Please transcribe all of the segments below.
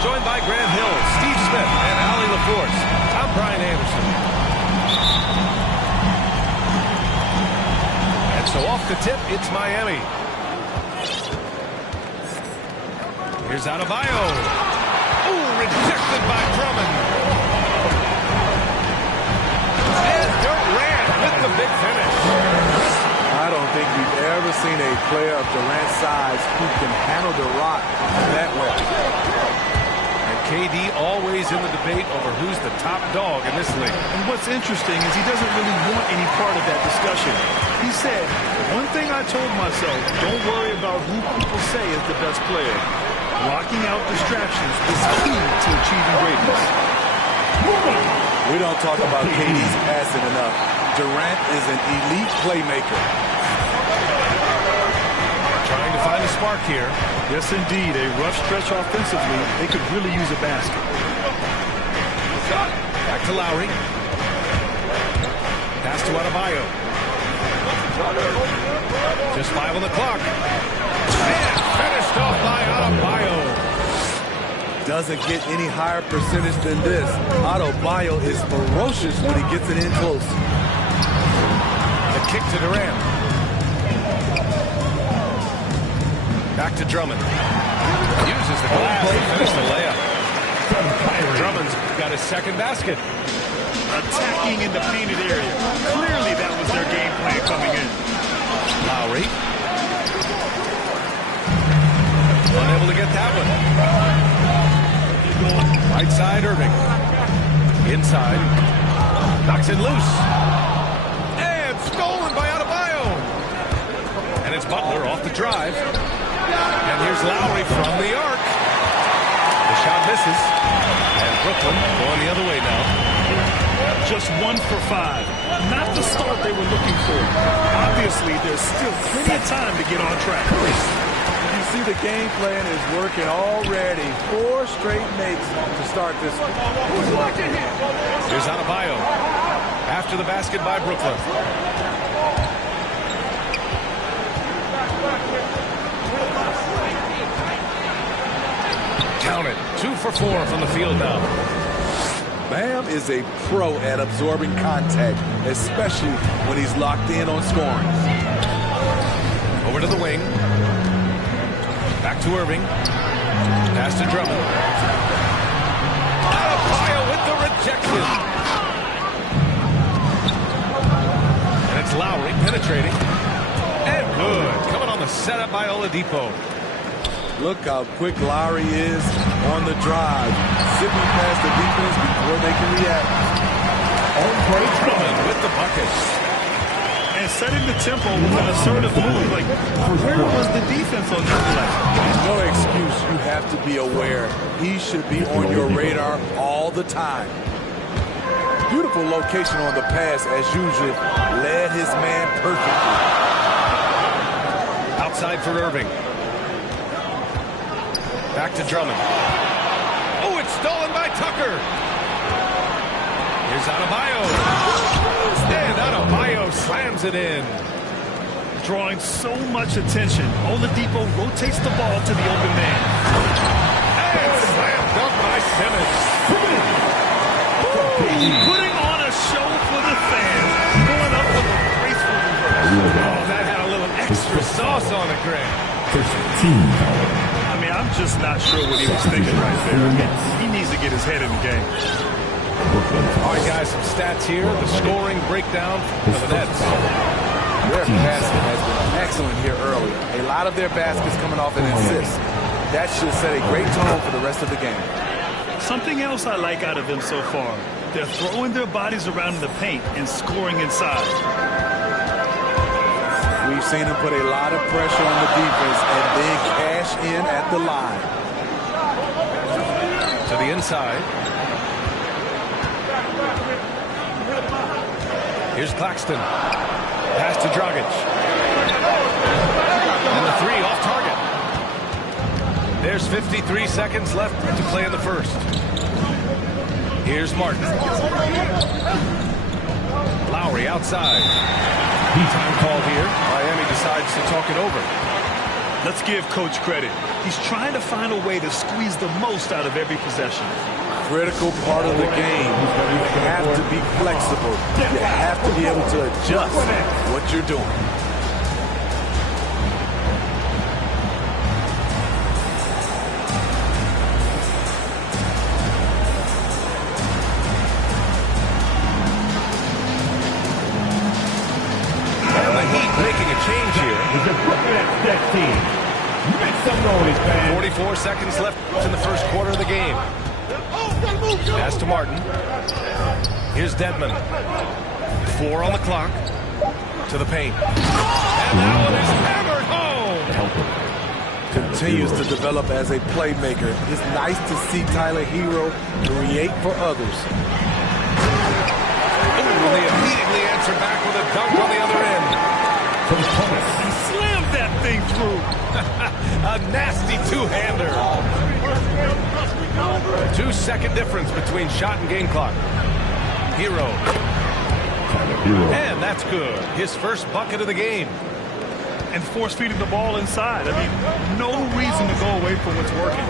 Joined by Grant Hill, Steve Smith, and Allie LaForce. I'm Brian Anderson. And so off the tip, it's Miami. Here's Adebayo. Ooh, rejected by Drummond. And Durant with the big finish. I don't think we've ever seen a player of Durant's size who can handle the rock that way. And KD always in the debate over who's the top dog in this league. And what's interesting is he doesn't really want any part of that discussion. He said, one thing I told myself, don't worry about who people say is the best player. Blocking out distractions is key to achieving greatness. We don't talk about KD's passing enough. Durant is an elite playmaker. Trying to find a spark here. Yes, indeed. A rough stretch offensively. They could really use a basket. Back to Lowry. Pass to Adebayo. Just 5 on the clock. And finished off by Adebayo. Doesn't get any higher percentage than this. Adebayo is ferocious when he gets it in close. The kick to Durant. Back to Drummond. Uses the glass to finish the layup. Drummond's got his second basket. Attacking in the painted area. Clearly that was their game plan coming in. Lowry. Unable to get that one. Right side, Irving. Inside. Knocks it loose. And stolen by Adebayo. And it's Butler off the drive. And here's Lowry from the arc. The shot misses. And Brooklyn going the other way now. Just 1 for 5. Not the start they were looking for. Obviously, there's still plenty of time to get on track. You see the game plan is working already. 4 straight makes to start this one. Here's Adebayo. After the basket by Brooklyn. Count it. 2 for 4 from the field now. Bam is a pro at absorbing contact, especially when he's locked in on scoring. Over to the wing. Back to Irving. Pass to Drummond. Adebayo with the rejection. And it's Lowry penetrating. And good. Coming on the setup by Oladipo. Look how quick Lowry is on the drive, zipping past the defense before they can react. Drummond with the bucket. And setting the tempo with an assertive move. Like, where was the defense on that play? No excuse. You have to be aware. He should be on your radar all the time. Beautiful location on the pass, as usual. Led his man perfectly. Outside for Irving. Back to Drummond. Oh, it's stolen by Tucker. Here's Adebayo. And Adebayo slams it in. Drawing so much attention. Oladipo rotates the ball to the open man. And slam dunk by Simmons. Putting on a show for the fans. Going up with a graceful reverse. Oh, that had a little extra sauce on it, Grant. I mean, I'm just not sure what he was thinking right there. He needs to get his head in the game. All right, guys, some stats here. The scoring breakdown for the Nets. Their passing has been excellent here early. A lot of their baskets coming off an assist. That should set a great tone for the rest of the game. Something else I like out of them so far. They're throwing their bodies around in the paint and scoring inside. We've seen him put a lot of pressure on the defense and then cash in at the line. To the inside. Here's Claxton. Pass to Dragic. And the 3 off target. There's 53 seconds left to play in the first. Here's Martin. Lowry outside. Time call here. Miami decides to talk it over. Let's give Coach credit. He's trying to find a way to squeeze the most out of every possession. Critical part of the game. You have to be flexible. You have to be able to adjust what you're doing. And the Heat making a change here. 44 seconds left in the first quarter of the game. Pass to Martin. Here's Dedmon. 4 on the clock. To the paint. And that one is hammered home. Continues to develop as a playmaker. It's nice to see Tyler Hero create for others. Ooh, they immediately answer back with a dunk on the other end. He slammed that thing through. A nasty two-hander. 2-second difference between shot and game clock. Hero. And that's good. His first bucket of the game. And force-feeding the ball inside. I mean, no reason to go away from what's working.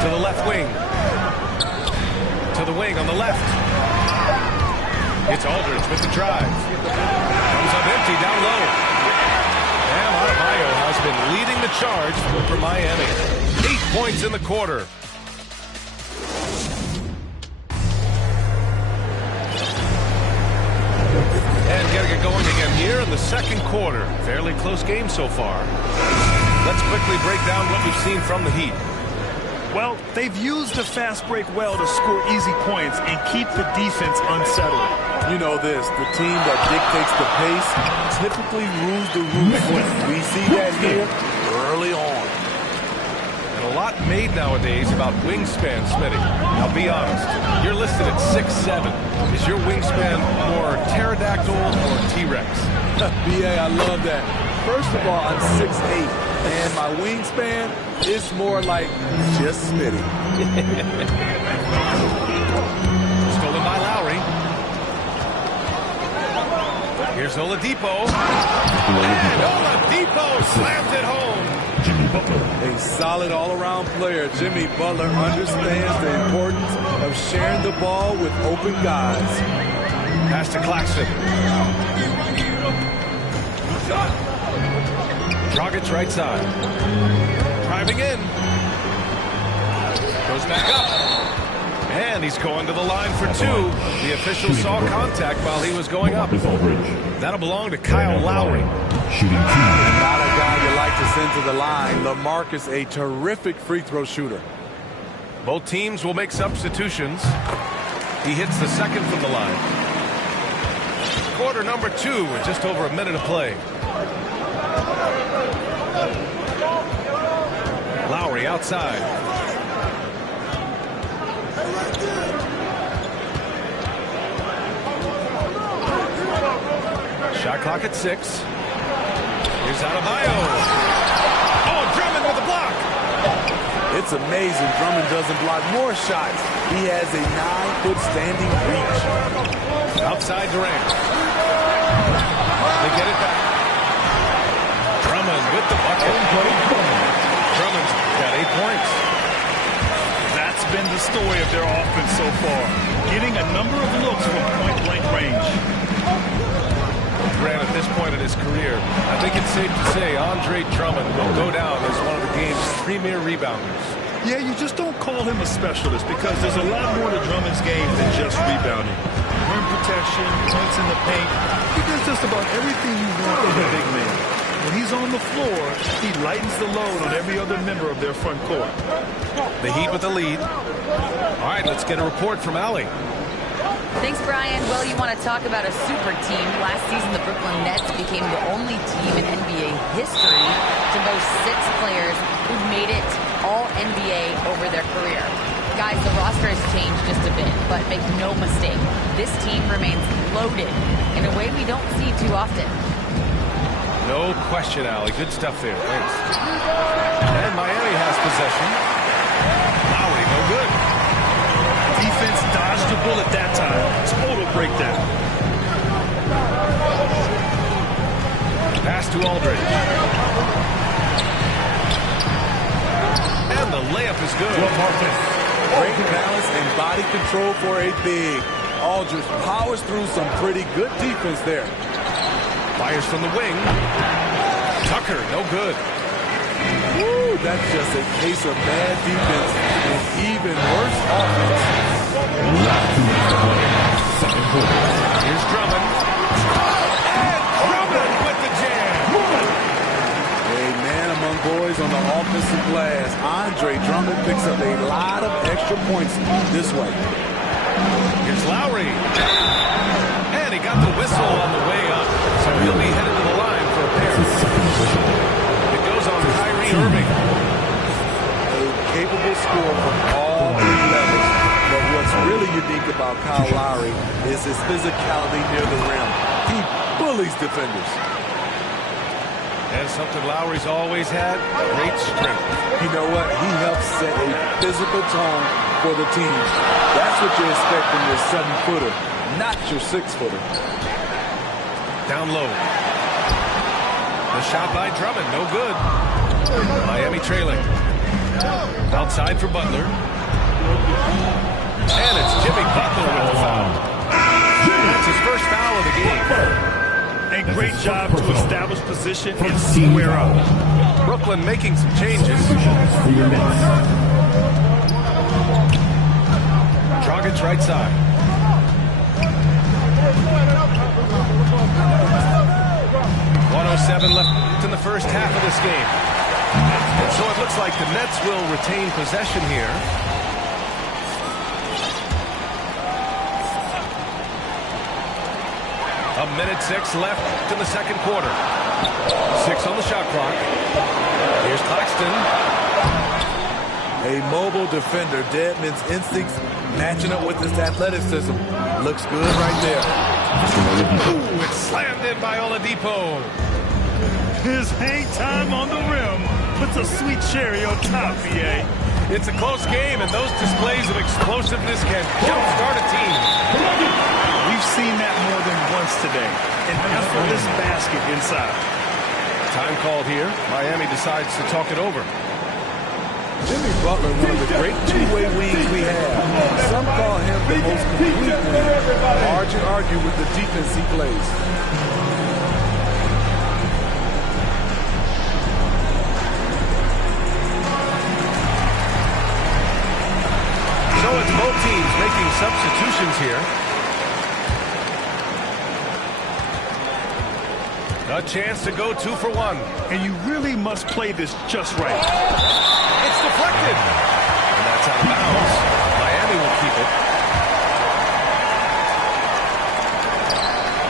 To the left wing. To the wing on the left. It's Aldridge with the drive. Comes up empty down low. And Adebayo has been leading the charge for Miami. 8 points in the quarter. And getting it going again here in the second quarter. Fairly close game so far. Let's quickly break down what we've seen from the Heat. Well, they've used the fast break well to score easy points and keep the defense unsettled. You know this, the team that dictates the pace typically rules the roost. We see that here early on. And a lot made nowadays about wingspan, Smitty. Now be honest, you're listed at 6'7". Is your wingspan more pterodactyl or T-Rex? B.A., I love that. First of all, I'm 6'8", and my wingspan is more like just Smitty. Stolen by Lowry. Here's Oladipo. And Oladipo slams it home. A solid all-around player. Jimmy Butler understands the importance of sharing the ball with open guys. Pass to Claxton. Dragic right side. Driving in. Goes back up. And he's going to the line for 2. The official saw contact while he was going up. That'll belong to Kyle Lowry. Not a guy you like to send to the line. LaMarcus, a terrific free throw shooter. Both teams will make substitutions. He hits the second from the line. Quarter number 2 with just over a minute of play. Lowry outside. Shot clock at 6. Here's Adebayo. Oh, Drummond with the block. It's amazing Drummond doesn't block more shots. He has a 9-foot standing reach. Outside Durant. They get it back. Drummond with the bucket. Drummond's got 8 points. That's been the story of their offense so far. Getting a number of looks from point-blank range. Grant, at this point in his career, I think it's safe to say Andre Drummond will go down as one of the game's premier rebounders. Yeah, you just don't call him a specialist because there's a lot more to Drummond's game than just rebounding. Rim protection, points in the paint. He does just about everything you want in a big man. When he's on the floor, he lightens the load on every other member of their front court. The Heat with the lead. All right, let's get a report from Allie. Thanks, Brian. Well, you want to talk about a super team. Last season, the Brooklyn Nets became the only team in NBA history to boast 6 players who've made it all NBA over their career. Guys, the roster has changed just a bit, but make no mistake, this team remains loaded in a way we don't see too often. No question, Allie. Good stuff there. Thanks. And Miami has possession. Lowry, no good. Defense dodged the bullet that time. Total breakdown. Pass to Aldridge. And the layup is good. Great balance and body control for a big. Aldridge powers through some pretty good defense there. Fires from the wing. Tucker, no good. Woo, that's just a case of bad defense and even worse offense. Here's Drummond. And Drummond with the jam. A man among boys on the offensive glass. Andre Drummond picks up a lot of extra points this way. Here's Lowry. And he got the whistle on the way up. So he'll be headed to the line for a pair. It goes on Kyrie Irving. A capable scorer from all three levels. But what's really unique about Kyle Lowry is his physicality near the rim. He bullies defenders. And something Lowry's always had, great strength. You know what? He helps set a physical tone for the team. That's what you expect from your 7-footer, not your 6-footer. Down low. The shot by Drummond, no good. Miami trailing. Outside for Butler. And it's Jimmy Butler with the foul. That's his first foul of the game. And great job to establish position and square up. Brooklyn making some changes. Dragic right side. .107 left in the first half of this game. And so it looks like the Nets will retain possession here. A minute 6 left in the second quarter. 6 on the shot clock. Here's Claxton. A mobile defender. Deadman's instincts matching up with his athleticism. Looks good right there. Ooh, it's slammed in by Oladipo. His hang time on the rim puts a sweet cherry on top, BA. It's a close game, and those displays of explosiveness can jumpstart a team. We've seen that more than once today. An effortless basket inside. Time called here. Miami decides to talk it over. Jimmy Butler, one of the great two-way wings we have. Some call him the most complete wing. Hard to argue with the defense he plays. So it's both teams making substitutions here. A chance to go 2 for 1. And you really must play this just right. It's deflected. And that's out of bounds. Miami will keep it.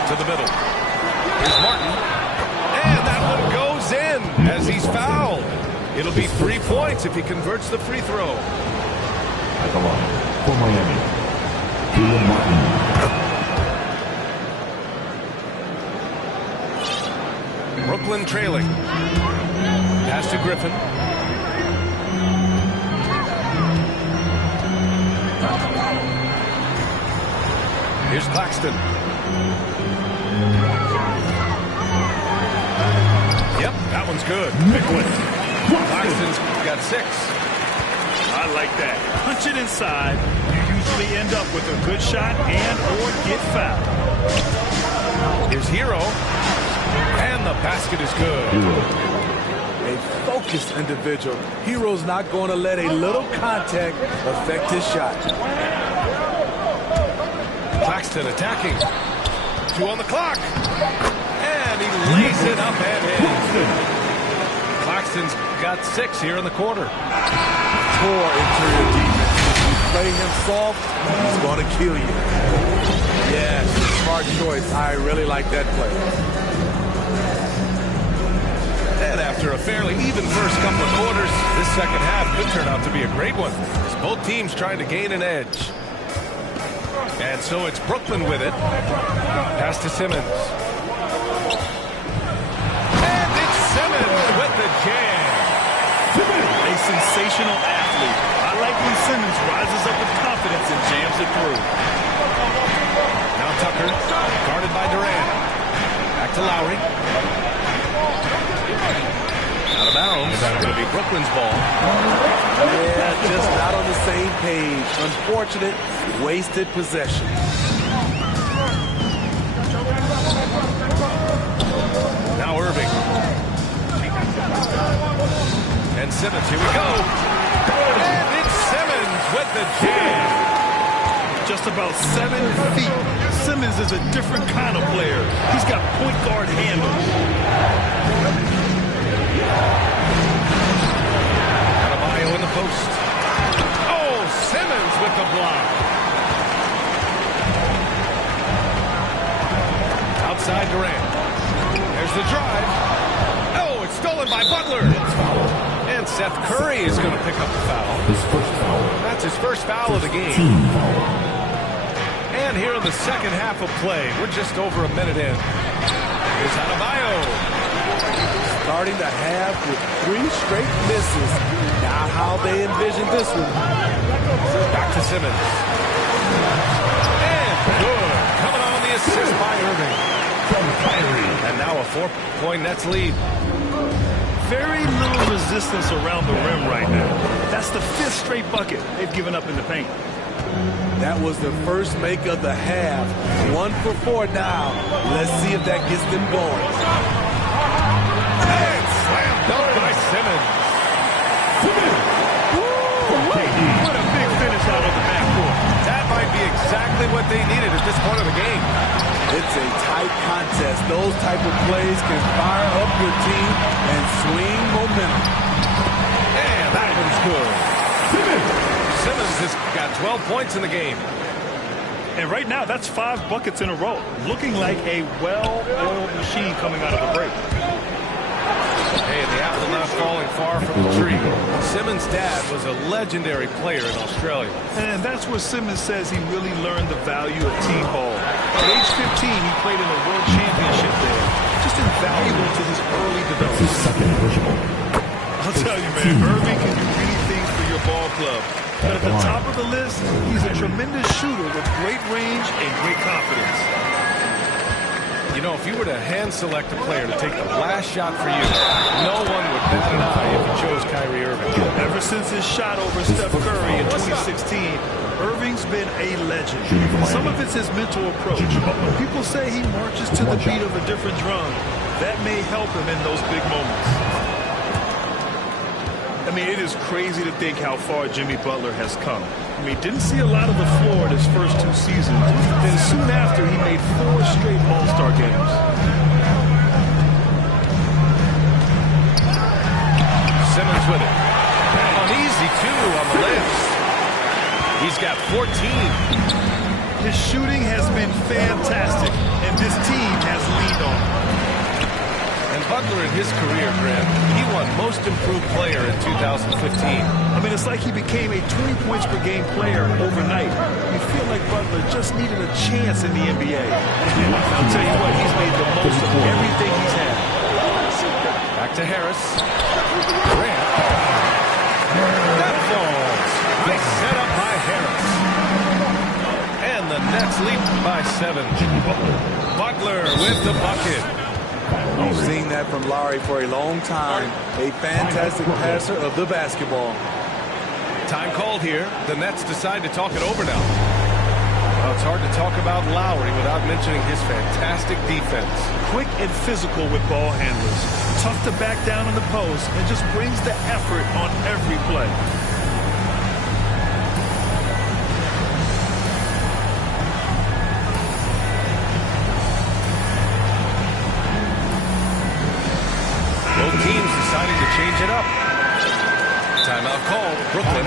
To the middle. Here's Martin. And that one goes in as he's fouled. It'll be 3 points if he converts the free throw. At the line for Miami, Caleb Martin. Brooklyn trailing. Pass to Griffin. Here's Claxton. Yep, that one's good. Big one. Claxton's got 6. I like that. Punch it inside. You usually end up with a good shot and or get fouled. Here's Hero. And the basket is good. A focused individual. Hero's not going to let a little contact affect his shot. Claxton attacking. 2 on the clock. And he lays it up and in. Claxton's got 6 here in the quarter. Poor interior defense. If you play him soft, he's going to kill you. Yes, smart choice. I really like that play. And after a fairly even first couple of quarters, this second half could turn out to be a great one, as both teams trying to gain an edge. And so it's Brooklyn with it. Pass to Simmons. And it's Simmons with the jam. A sensational athlete. I like when Simmons rises up with confidence and jams it through. Now Tucker, guarded by Durant. Back to Lowry. Out of bounds. It's going to be Brooklyn's ball. Yeah, just not on the same page. Unfortunate, wasted possession. Now Irving. And Simmons, here we go. And it's Simmons with the jam. Just about 7 feet. Simmons is a different kind of player. He's got point guard handles. Adebayo in the post. Oh, Simmons with the block. Outside Durant. There's the drive. Oh, it's stolen by Butler. And Seth Curry is going to pick up the foul. His first foul. That's his first foul of the game. Team foul. And here in the second half of play, we're just over a minute in. Here's Adebayo. Starting the half with 3 straight misses. Not how they envisioned this one. Back to Simmons. And good. Coming on the assist by Irving. From Kyrie. And now a 4-point Nets lead. Very little resistance around the rim right now. That's the 5th straight bucket they've given up in the paint. That was the first make of the half. 1 for 4 now. Let's see if that gets them going. And slam dunk by Simmons. What a big finish out of the backcourt. That might be exactly what they needed at this point of the game. It's a tight contest. Those type of plays can fire up your team and swing momentum. And that one's good. Simmons has got 12 points in the game. And right now, that's 5 buckets in a row. Looking like a well-oiled machine coming out of the break. Hey, the apple not falling far from the tree. Simmons' dad was a legendary player in Australia. And that's where Simmons says he really learned the value of team ball. At age 15, he played in a world championship there. Just invaluable to his early development. His second original. I'll tell you, man, Irving can do many things for your ball club. But at the top of the list, he's a tremendous shooter with great range and great confidence. You know, if you were to hand select a player to take the last shot for you, no one would bat an eye if you chose Kyrie Irving. Ever since his shot over Steph Curry in 2016, Irving's been a legend. Some of it's his mental approach. When people say he marches to the beat of a different drum, that may help him in those big moments. I mean, it is crazy to think how far Jimmy Butler has come. I mean, didn't see a lot of the floor in his first 2 seasons. Then soon after, he made 4 straight All-Star games. Simmons with it. An easy 2 on the lips. He's got 14. His shooting has been fantastic, and this team has leaned on him. And Butler in his career, Grant, he won Most Improved Player in 2015. I mean, it's like he became a 20 points per game player overnight. You feel like Butler just needed a chance in the NBA. I'll tell you what, he's made the most of everything he's had. Back to Harris. Grant. That falls. Nice set up by Harris. And the Nets lead by 7. Butler with the bucket. We've seen that from Lowry for a long time. A fantastic passer of the basketball. Time called here. The Nets decide to talk it over now. Well, it's hard to talk about Lowry without mentioning his fantastic defense. Quick and physical with ball handlers. Tough to back down in the post and just brings the effort on every play. Both teams deciding to change it up. Timeout called. Brooklyn.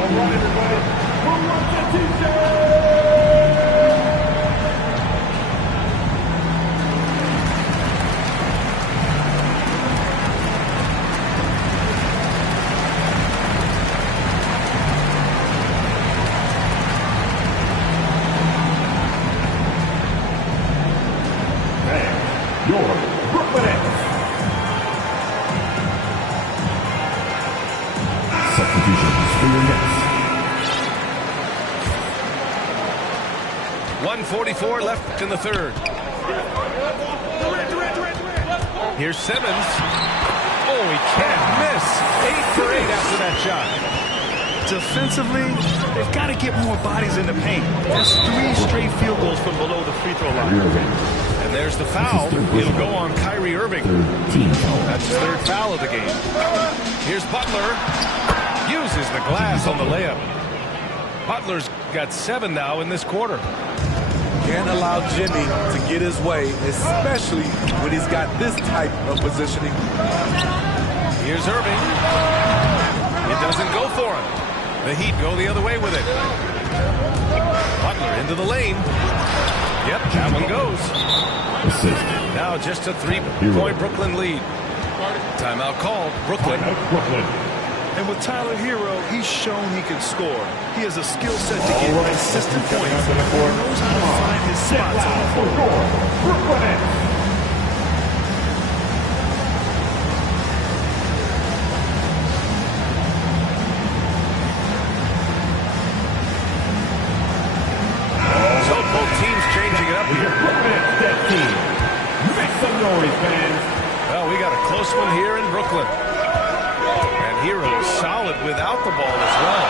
All right, everybody. Who wants a t-shirt? 1:44 left in the third. Here's Simmons. Oh, he can't miss. 8 for 8 after that shot. Defensively, they've got to get more bodies in the paint. That's 3 straight field goals from below the free throw line. And there's the foul. It'll go on Kyrie Irving. That's his 3rd foul of the game. Here's Butler. Uses the glass on the layup. Butler's got 7 now in this quarter. Can't allow Jimmy to get his way, especially when he's got this type of positioning. Here's Irving. It doesn't go for him. The Heat go the other way with it. Butler into the lane. Yep, that one goes. Now just a 3-point Brooklyn lead. Timeout called. Brooklyn. And with Tyler Hero, he's shown he can score. He has a skill set to get consistent points. He knows how to find his spots on the floor. So both teams changing it up here. Make some noise, fans. Well, we got a close one here in Brooklyn. Hero solid without the ball as well.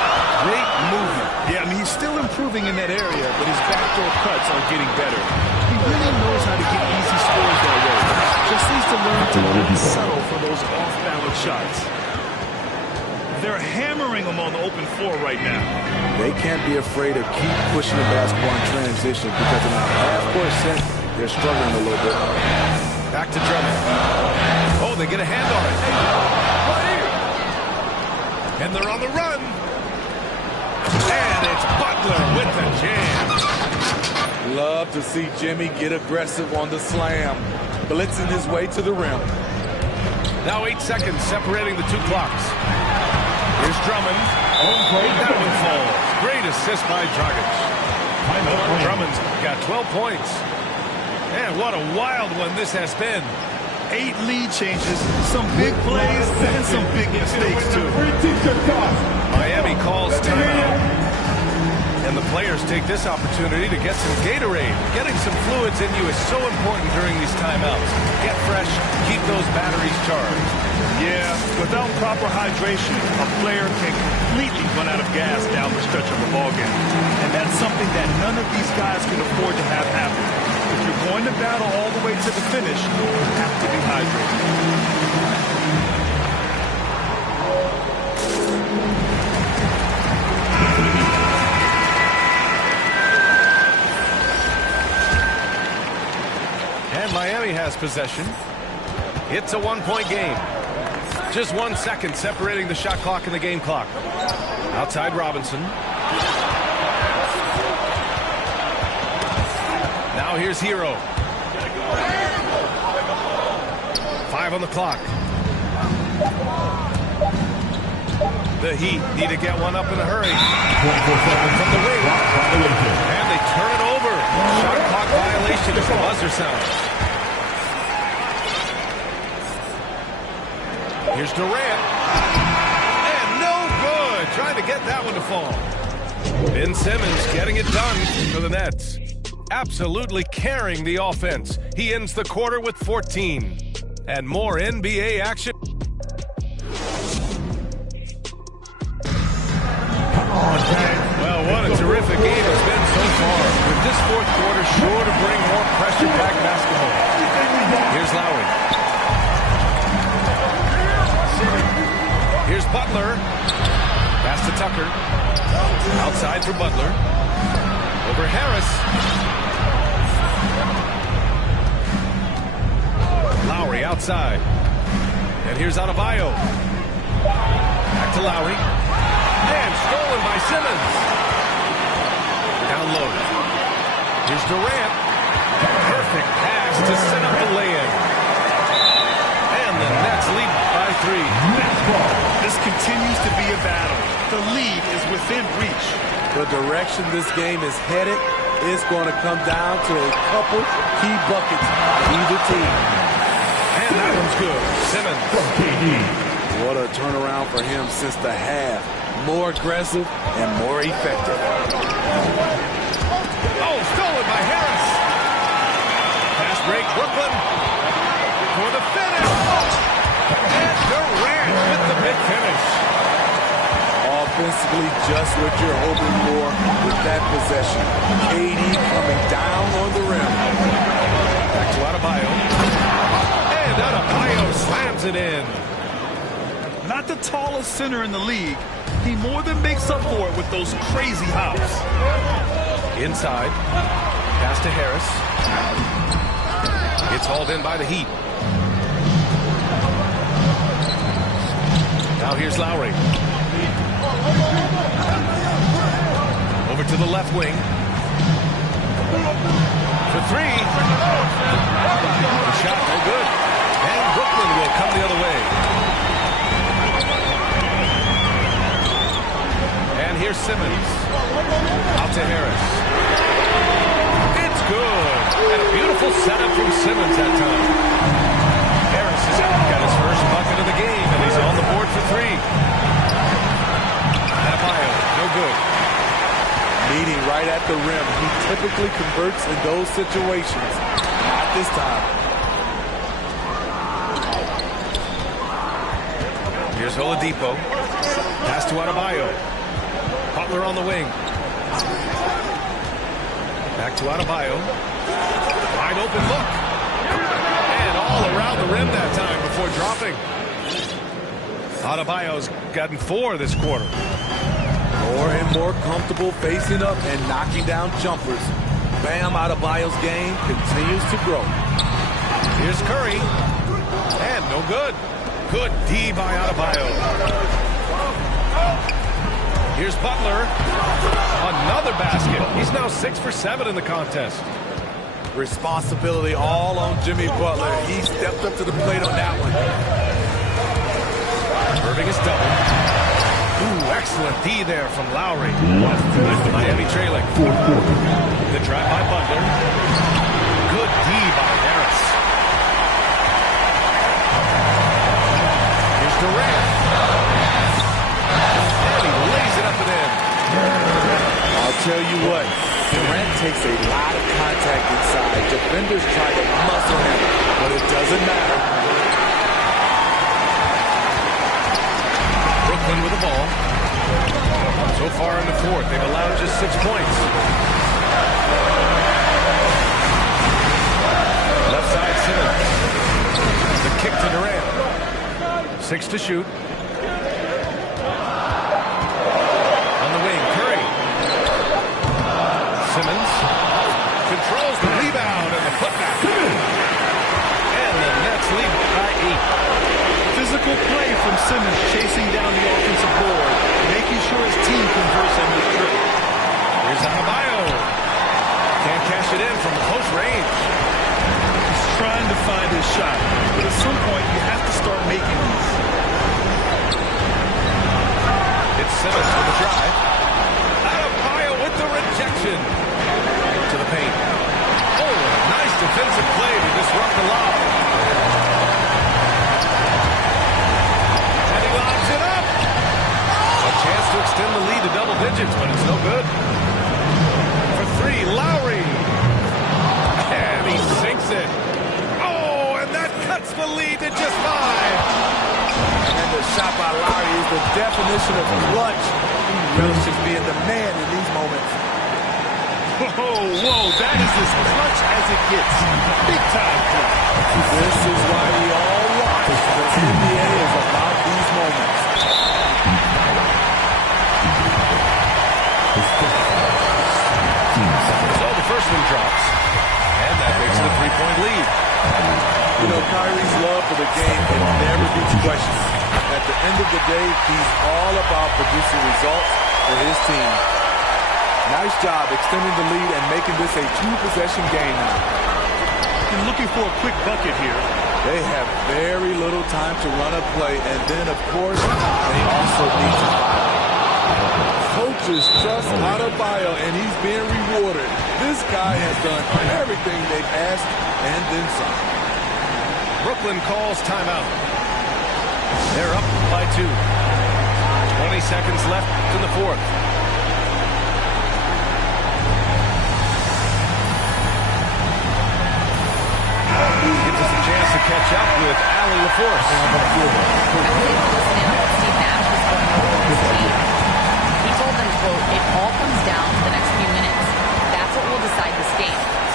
Great movement. Yeah, I mean, he's still improving in that area, but his backdoor cuts are getting better. He really knows how to get easy scores that way. Just needs to learn to be subtle for those off-balance shots. They're hammering him on the open floor right now. They can't be afraid to keep pushing the basketball in transition because in a half-court set, they're struggling a little bit. Back to Drummond. Oh, they get a hand on it. And they're on the run. And it's Butler with the jam. Love to see Jimmy get aggressive on the slam, blitzing his way to the rim. Now 8 seconds separating the 2 clocks. Here's Drummond. That one falls. Great assist by Dragic. Drummond's got 12 points. Man, what a wild one this has been. 8 lead changes, some big plays, and some big mistakes, too. Miami calls timeout. And the players take this opportunity to get some Gatorade. Getting some fluids in you is so important during these timeouts. Get fresh, keep those batteries charged. Yeah, without proper hydration, a player can completely run out of gas down the stretch of a ballgame. And that's something that none of these guys can afford to have happen. If you're going to battle all the way to the finish, you have to be hydrated. And Miami has possession. It's a 1-point game. Just 1 second separating the shot clock and the game clock. Outside Robinson. Now here's Hero. 5 on the clock. The Heat need to get one up in a hurry. From the wing. And they turn it over. Shot clock violation as the buzzer sounds. Here's Durant. And no good. Trying to get that one to fall. Ben Simmons getting it done for the Nets. Absolutely carrying the offense. He ends the quarter with 14. And more NBA action. Well, what a terrific game it's been so far. With this 4th quarter sure to bring more pressure-packed basketball. Here's Lowry. Here's Butler. Pass to Tucker. Outside for Butler. Over Harris. Lowry outside. And here's Adebayo. Back to Lowry. And stolen by Simmons. Down low. Here's Durant. Perfect pass to set up the lay-in. And the Nets lead by 3. This continues to be a battle. The lead is within reach. The direction this game is headed is going to come down to a couple key buckets for either team. And that one's good. Simmons. What a turnaround for him since the half. More aggressive and more effective. Oh, stolen quick finish. Offensively, just what you're hoping for with that possession. KD coming down on the rim. Back to Adebayo. And Adebayo slams it in. Not the tallest center in the league. He more than makes up for it with those crazy hops. Inside. Pass to Harris. It's hauled in by the Heat. Now here's Lowry. Over to the left wing. For three. The shot, no good. And Brooklyn will come the other way. And here's Simmons. Out to Harris. It's good. And a beautiful setup from Simmons that time. Harris has got his first bucket of the game, and he's on the board for three. Adebayo, no good. Meeting right at the rim. He typically converts in those situations. Not this time. Here's Oladipo. Pass to Adebayo. Butler on the wing. Back to Adebayo. Wide open look. And all around the rim that time before dropping. Adebayo's gotten 4 this quarter. More and more comfortable facing up and knocking down jumpers. Bam, Adebayo's game continues to grow. Here's Curry. And no good. Good D by Adebayo. Here's Butler. Another basket. He's now 6 for 7 in the contest. Responsibility all on Jimmy Butler. He stepped up to the plate on that one. Irving is double. Ooh, excellent D there from Lowry. Miami trailing. The drive by Butler. Good D by Harris. Here's Durant. And he lays it up and in. I'll tell you what, Durant takes a lot of contact inside. Defenders try to muscle him, but it doesn't matter. Brooklyn with the ball. So far in the fourth, they've allowed just 6 points. Left side, Simmons. The kick to Durant. 6 to shoot. On the wing, Curry. Simmons controls the rebound and the putback. And the Nets lead by 8. Physical play from Simmons chasing down the offensive board, making sure his team converts on the trip. Here's Adebayo. Can't cash it in from close range. He's trying to find his shot, but at some point you have to start making these. It's Simmons with the drive. Adebayo with the rejection. To the paint. Oh, a nice defensive play to disrupt the lob. And he lobs it up. A chance to extend the lead to double digits, but it's no good. For 3, Lowry. And he sinks it. Oh, and that cuts the lead to just 5. And the shot by Lowry is the definition of clutch. He relishes being the man in these moments. Whoa, that is as clutch as it gets. Big time clutch. This is why we all watch. The NBA is about these moments. So the first one drops. And that makes it a 3-point lead. You know, Kyrie's love for the game can never be questioned. At the end of the day, he's all about producing results for his team. Nice job extending the lead and making this a 2-possession game now. And looking for a quick bucket here. They have very little time to run a play, and then, of course, they also need to fire. Coaches trust Adebayo, and he's being rewarded. This guy has done everything they've asked and then some. Brooklyn calls timeout. They're up by 2. 20 seconds left in the fourth. Gives us a chance to catch up with Allie LaForce. I was able to listen in on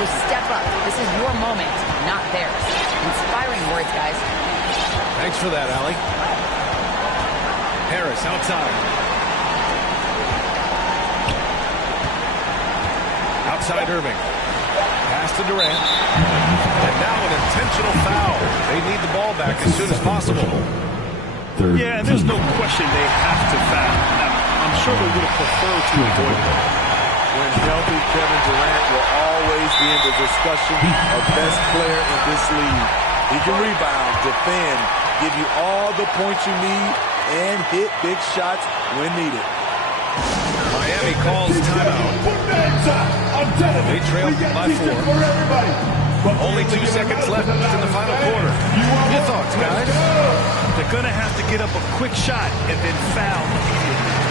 So step up. This is your moment, not theirs. Inspiring words, guys. Thanks for that, Allie. Harris outside. Outside Irving. Pass to Durant. And now an intentional foul. They need the ball back as soon as possible. Yeah, and there's no question they have to foul. Now, I'm sure they would have preferred to avoid it. When healthy, Kevin Durant will always be in the discussion of best player in this league. He can rebound, defend, give you all the points you need, and hit big shots when needed. Miami calls timeout. They trail by 4. Only 2 seconds left in the final quarter. Your thoughts, guys? They're going to have to get up a quick shot and then foul immediately.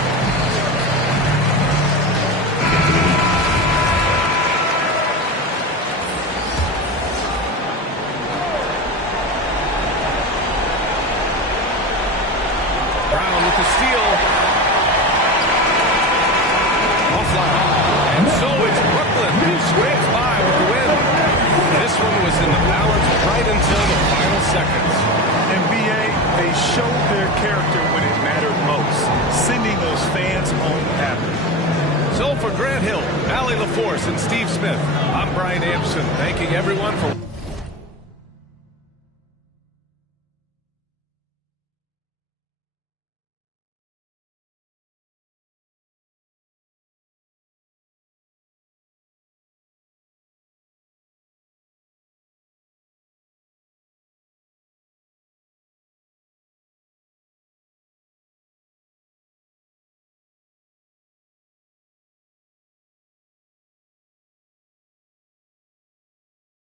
Brown with the steal. Offline. And so it's Brooklyn who scrapes by with the win. This one was in the balance right until the final seconds. NBA, they showed their character when it mattered most, sending those fans home happy. So for Grant Hill, Allie LaForce, and Steve Smith, I'm Brian Anderson, thanking everyone for